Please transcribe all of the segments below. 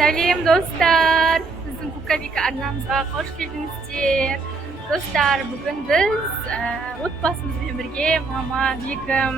Сәлем достар, біздің Кукавика арнамызға қош келдіңіздер. Достар, бүгін біз отбасымызбен бірге мама, Бегім,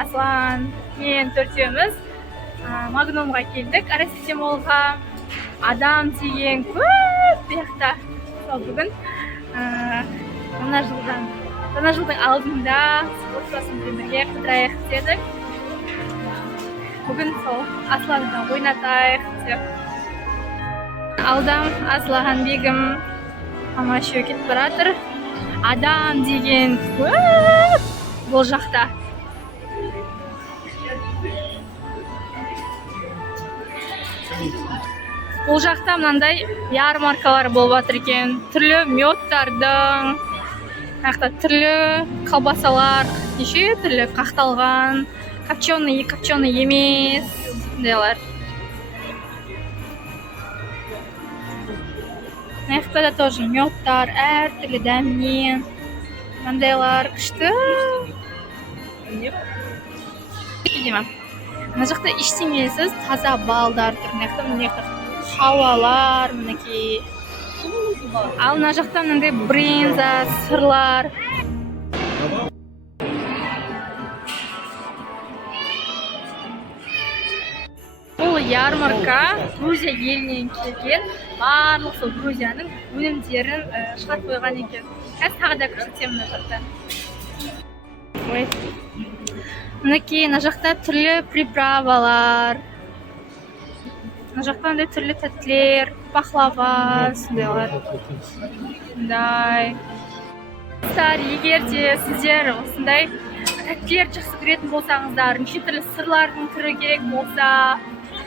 Аслан, мен төртеуміз Магнумға келдік. Парацетамолға адам деген көп бұяқта. Сол бүгін жаңа жылдың алдында отбасымызбен бірге қыдырайық дедік. Бүгін сол Асланды ойнатайық деп. Алдам Аслан, Бегім, мама үшеуі кетіп баратыр. Адам деген көп бұл жақта. Бұл жақта мынандай ярмаркалар болып жатыр екен. Түрлі мёдтардың, түрлі колбасалар, неше түрлі қақталған, копченый емес, сондайлар. Мына да тоже мёдтар, әртүрлі дәмнен, мындайлар күшті. Мына жақта ештеңесіз таза балдар тұр. Мына жақта хауалар, мінекей. Ал мына жақта мынандай брынза, сырлар. Бұл ярмарка Грузия елінен келген, барлық сол Грузияның өнімдерін шығарып қойған екен. Қазір тағы да көрсетемін мына жақта. Мінекей, мына жақта түрлі приправалар. Мына жақта түрлі тәттілер, пахлава, сондайлар. Егер де сіздер осындай тәттілер жақсы көретін болсаңыздар, неше түрлі сырлардың түрі керек болса,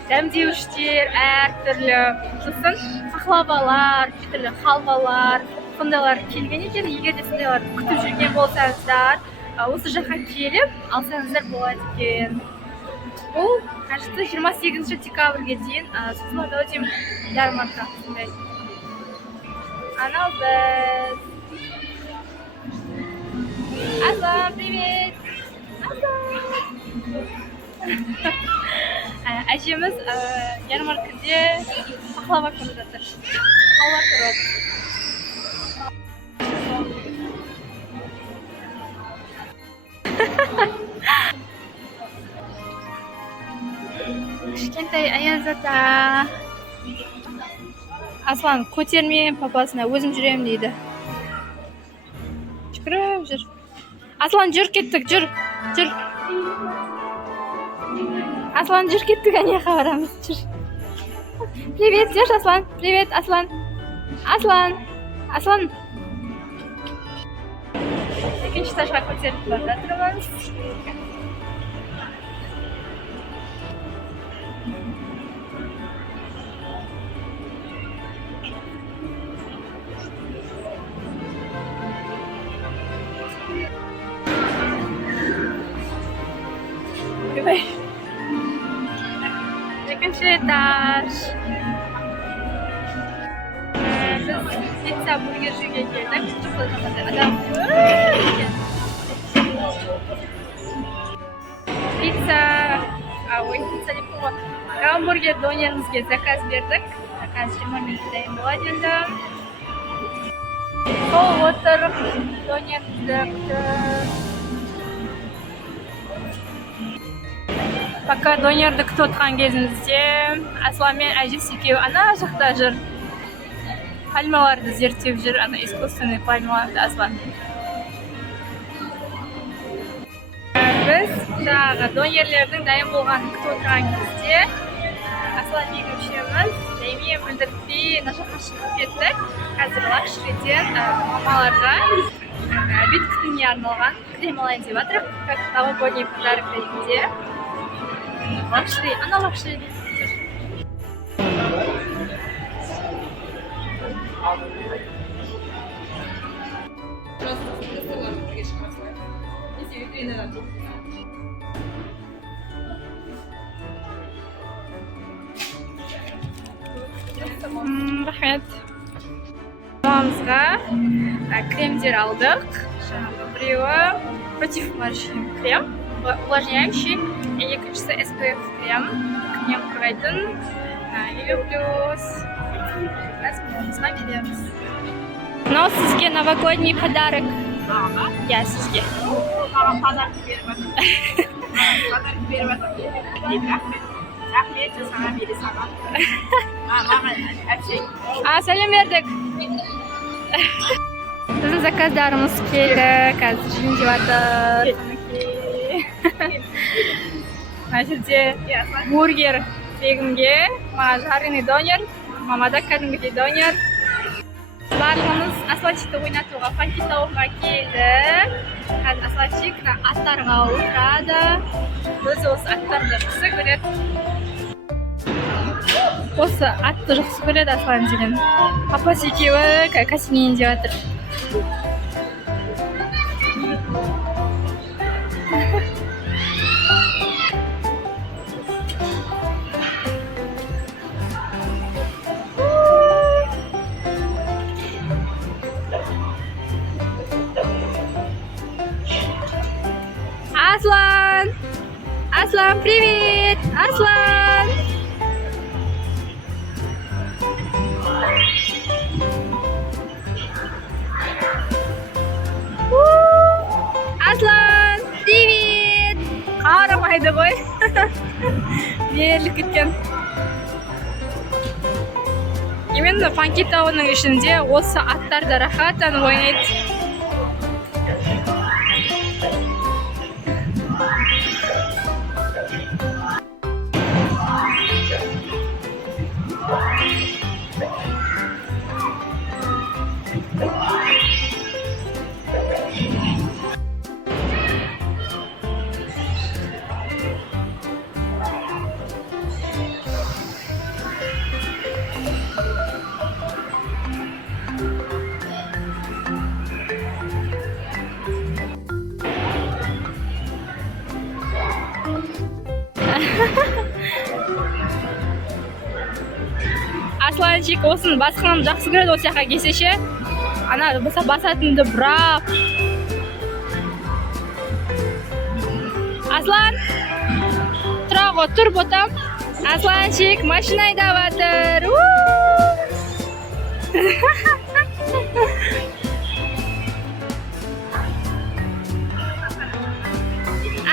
дәмдеуіштер әртүрлі, сосын пахлавалар, түрлі халвалар, сондайлар келген екен. Егер де сондайлар күтіп жүрген болсаңыздар, осы жаққа келіп алсаңыздар болады екен. Бұл 28 декабрьге дейін созылады деп ярмарка. Анау біз. Аслан, привет! Әжеміз ярмаркаде пахлава көріп жатыр. Халва көріп. Кішкентай Аязата. Аслан көтерме папасына, өзім жүрем дейді. Жүгіріп жүр. Аслан жүр кеттік, жүр. Аслан жүр кеттік, анеға барамыз, жүр. Привет, деш, Аслан. Привет, Аслан. Аслан. Екінші этажға көтеріп бара жатырмыз. Екінші этаж. Біз пицца бургер жеуге келдік. Адам пицца деп қойған. Гамбургер донерімізге заказ бердік. Заказ 20 минут дайын болады енді. Сол отырып донерімізді күтіп. Пока донерді күтіп отқан кезімізде Аслан мен әжесі екеуі ана жақта жүр. Пальмаларды зерттеп жүр, ана искусственный пальмаларды Аслан. Біз жаңағы донерлердің дайын болғанын күтіп отырған кезде Аслан Бегім үшеуміз дәйме бүлдіртпей мына жаққа шығып кеттік. Қазір лакшриден мамаларға обед күтіміне арналған крем алайын деп жатырмық. Как новогодний подарок ретінде. Лакшри, ана лакшри. Рахмет. Мамамызға кремдер алдық. Біреуі против морщин крем. увлажняющий, екіншісі SPF крем қорғайтын, елу плюс. Осылай береміз. Мынау сізге новогодний подарок. Я сізге. Маған подарок беріп жатыр. Подарок беріп жатыр. Рахмет, саған бере салам. Маған әпшей. Сәлем бердік. Біздің заказдарымыз келді. Қазір жиын деп жатыр. Мына жерде бургер бегімге, маған жареный донер, мамада кәдімгідей донер. Барлығымыз асфальтты ойнатуға панкет тауға келді. Қазір асфальтчик аттарға отырады. Өзі осы аттарды жақсы көреді. Осы атты жақсы көреді Аслан деген. Папасы екеуі кәсінейін деп жатыр. Аслан! Аслан, привет! Аслан! Аслан, привет! Қарамайды ғой. Беріліп кеткен. Именно панкет тауының ішінде осы аттар да рахаттанып ойнайды. Асланчик осын басқанын жақсы көреді, осы жаққа келсе ше. Ана басатынды бірақ. Аслан, тұра ғой, тұр ботам. Асланчик машина айдап жатыр.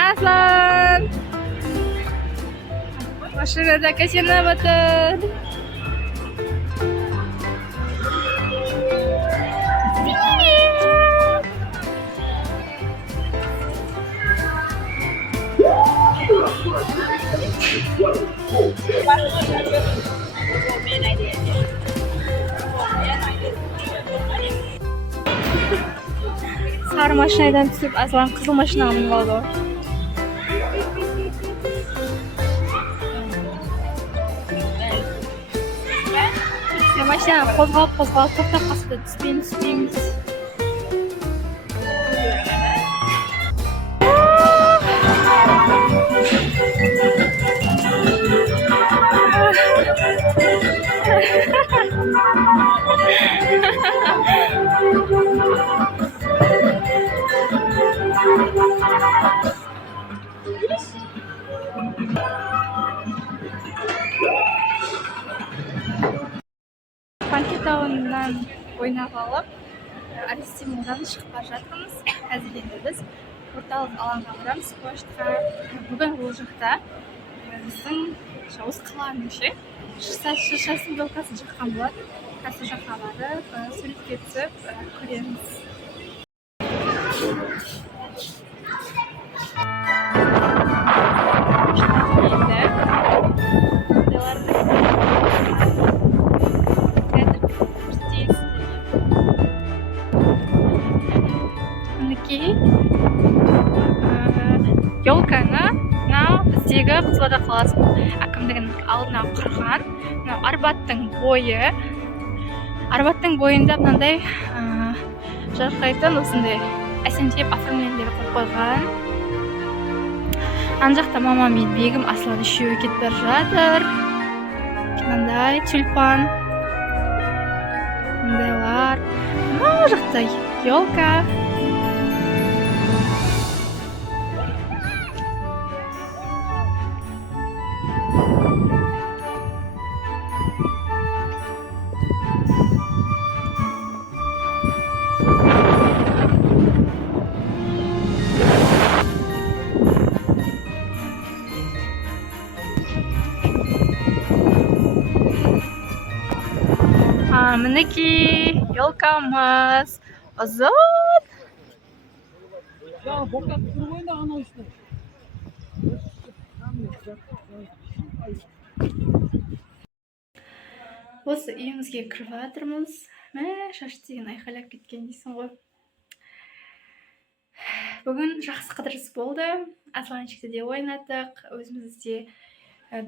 Аслан машинада кәсеніп жатыр. Сары машинадан түсіп, Аслан қызыл машинаға мініп алды ғой. Машина қозғалып тоқтап қалса түспейміз. Панкет тауынан ойнап алып, Аристимудан шығып бара жатырмыз. Қазір енді біз орталық алаңға барамыз, поштқа. Бүгін ол жақта біздің Шауыз қаланың шыршасын долқасын жаққан болады. Қазір жаққа барып, суретке түсіп көреміз. Елканы біздегі Қызылорда қаласының әкімдігінің алдына құрған. Арбаттың бойында мынандай жарқырайтын осындай әсемдеп оформлениелер қойып қойған. Ана жақта мама мен бегім Аслан үшеуі кетіп бара жатыр. Мынандай тюльпан. Мындайлар. Мына жақта елка. Мінекей, елкамыз ұзын. Ya bokak kurmayın da ana işte. Осы үйімізге кіріп жатырмыз. Мә, шаш деген айқайлап кеткен дейсің ғой. Бүгін жақсы қыдырыс болды. Асланчикті де ойнадық. Өзіміз де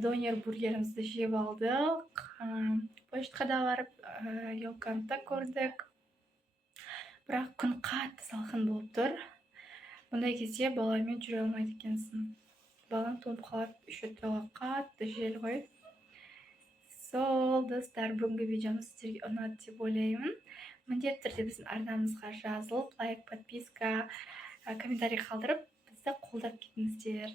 донер бургерімізді жеп алдық. Почтаға да барып, елканы да көрдік. Бірақ күн қатты салқын болып тұр. Бұндай кезде баламен жүре алмайды екенсің. Балаң тоңып қалып, үшеуі қатты жел ғой. Сол, достар, бүгінгі видеомыз сіздерге ұнады деп ойлаймын. Міндетті түрде біздің арнамызға жазылып, лайк, подписка, комментарий қалдырып, бізді қолдап кетіңіздер.